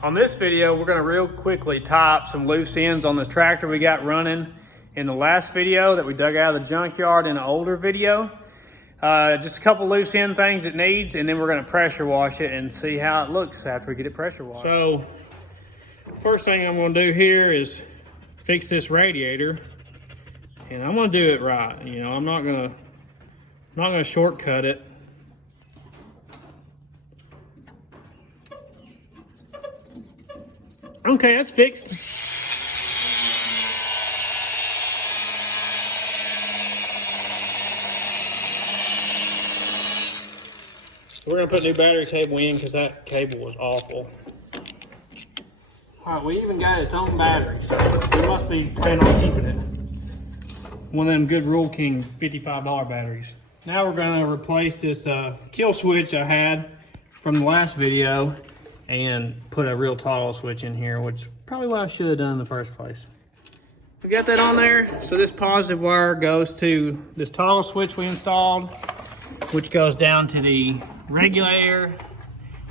On this video, we're gonna real quickly top some loose ends on this tractor we got running in the last video that we dug out of the junkyard in an older video. Just a couple loose end things it needs, and then we're gonna pressure wash it and see how it looks after we get it pressure washed. So, first thing I'm gonna do here is fix this radiator. And I'm gonna do it right. You know, I'm not gonna shortcut it. Okay, that's fixed. We're gonna put new battery cable in because that cable was awful. All right, we even got its own battery, so we must be planning on keeping it. One of them good Rule King $55 batteries. Now we're gonna replace this kill switch I had from the last video and put a real toggle switch in here, which is probably what I should have done in the first place. We got that on there. So this positive wire goes to this toggle switch we installed, which goes down to the regulator,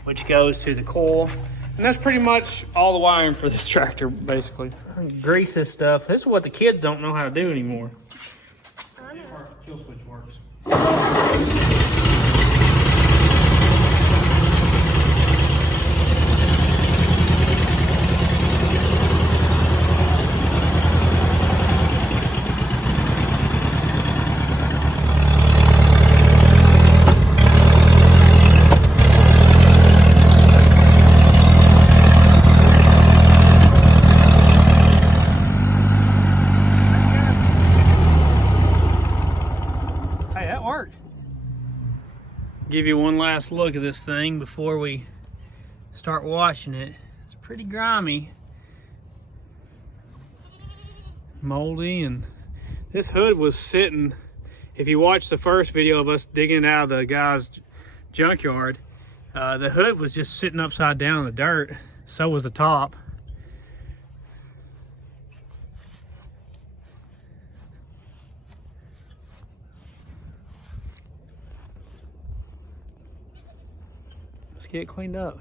which goes to the coil. And that's pretty much all the wiring for this tractor, basically. Grease this stuff. This is what the kids don't know how to do anymore. See if our kill switch works. Give you one last look at this thing before we start washing it. It's pretty grimy, moldy, and this hood was sitting, if you watch the first video of us digging it out of the guy's junkyard, the hood was just sitting upside down in the dirt. So was the top. Get it cleaned up.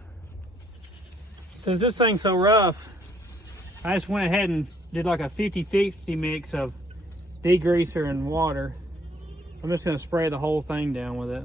Since this thing's so rough, I just went ahead and did like a 50-50 mix of degreaser and water. I'm just gonna spray the whole thing down with it.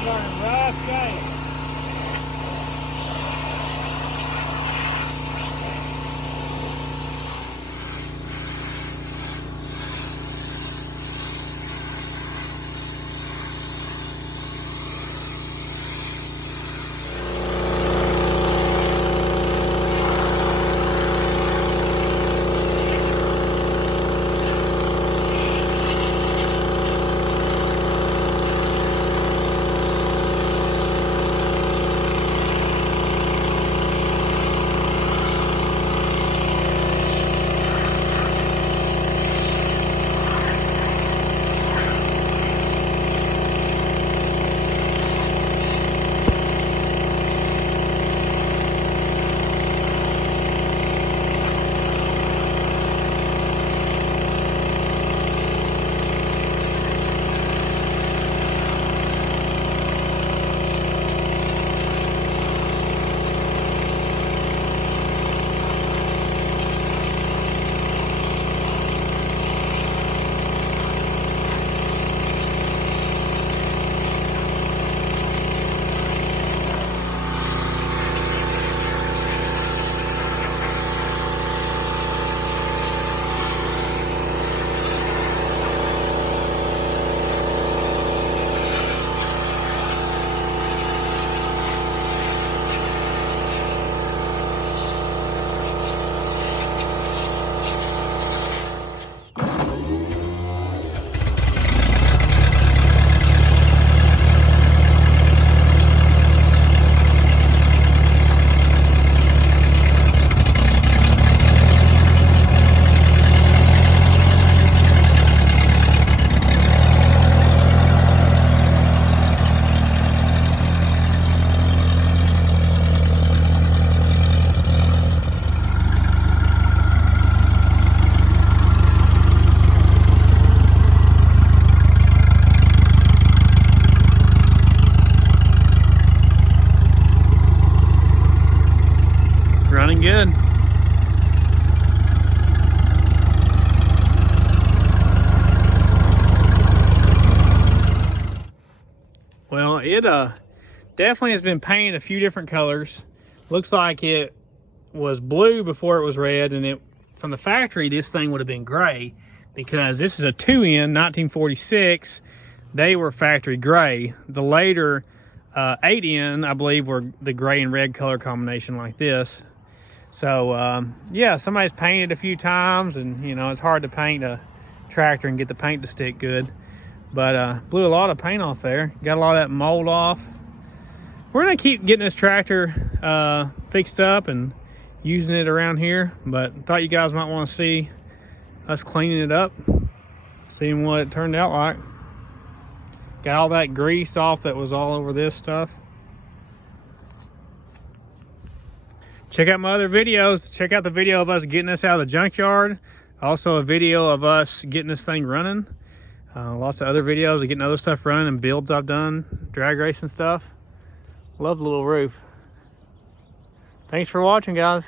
wheels are in rough shape. Running good. Well, it definitely has been painted a few different colors. Looks like it was blue before it was red, and it from the factory this thing would have been gray, because this is a 2N 1946. They were factory gray. The later 8N, I believe, were the gray and red color combination like this. So yeah, somebody's painted a few times, and you know, it's hard to paint a tractor and get the paint to stick good. But blew a lot of paint off there. Got a lot of that mold off. We're gonna keep getting this tractor fixed up and using it around here, but thought you guys might want to see us cleaning it up, seeing what it turned out like. Got all that grease off that was all over this stuff. Check out my other videos. Check out the video of us getting this out of the junkyard. Also a video of us getting this thing running. Lots of other videos of getting other stuff running and builds I've done, drag racing stuff. Love the little roof. Thanks for watching, guys.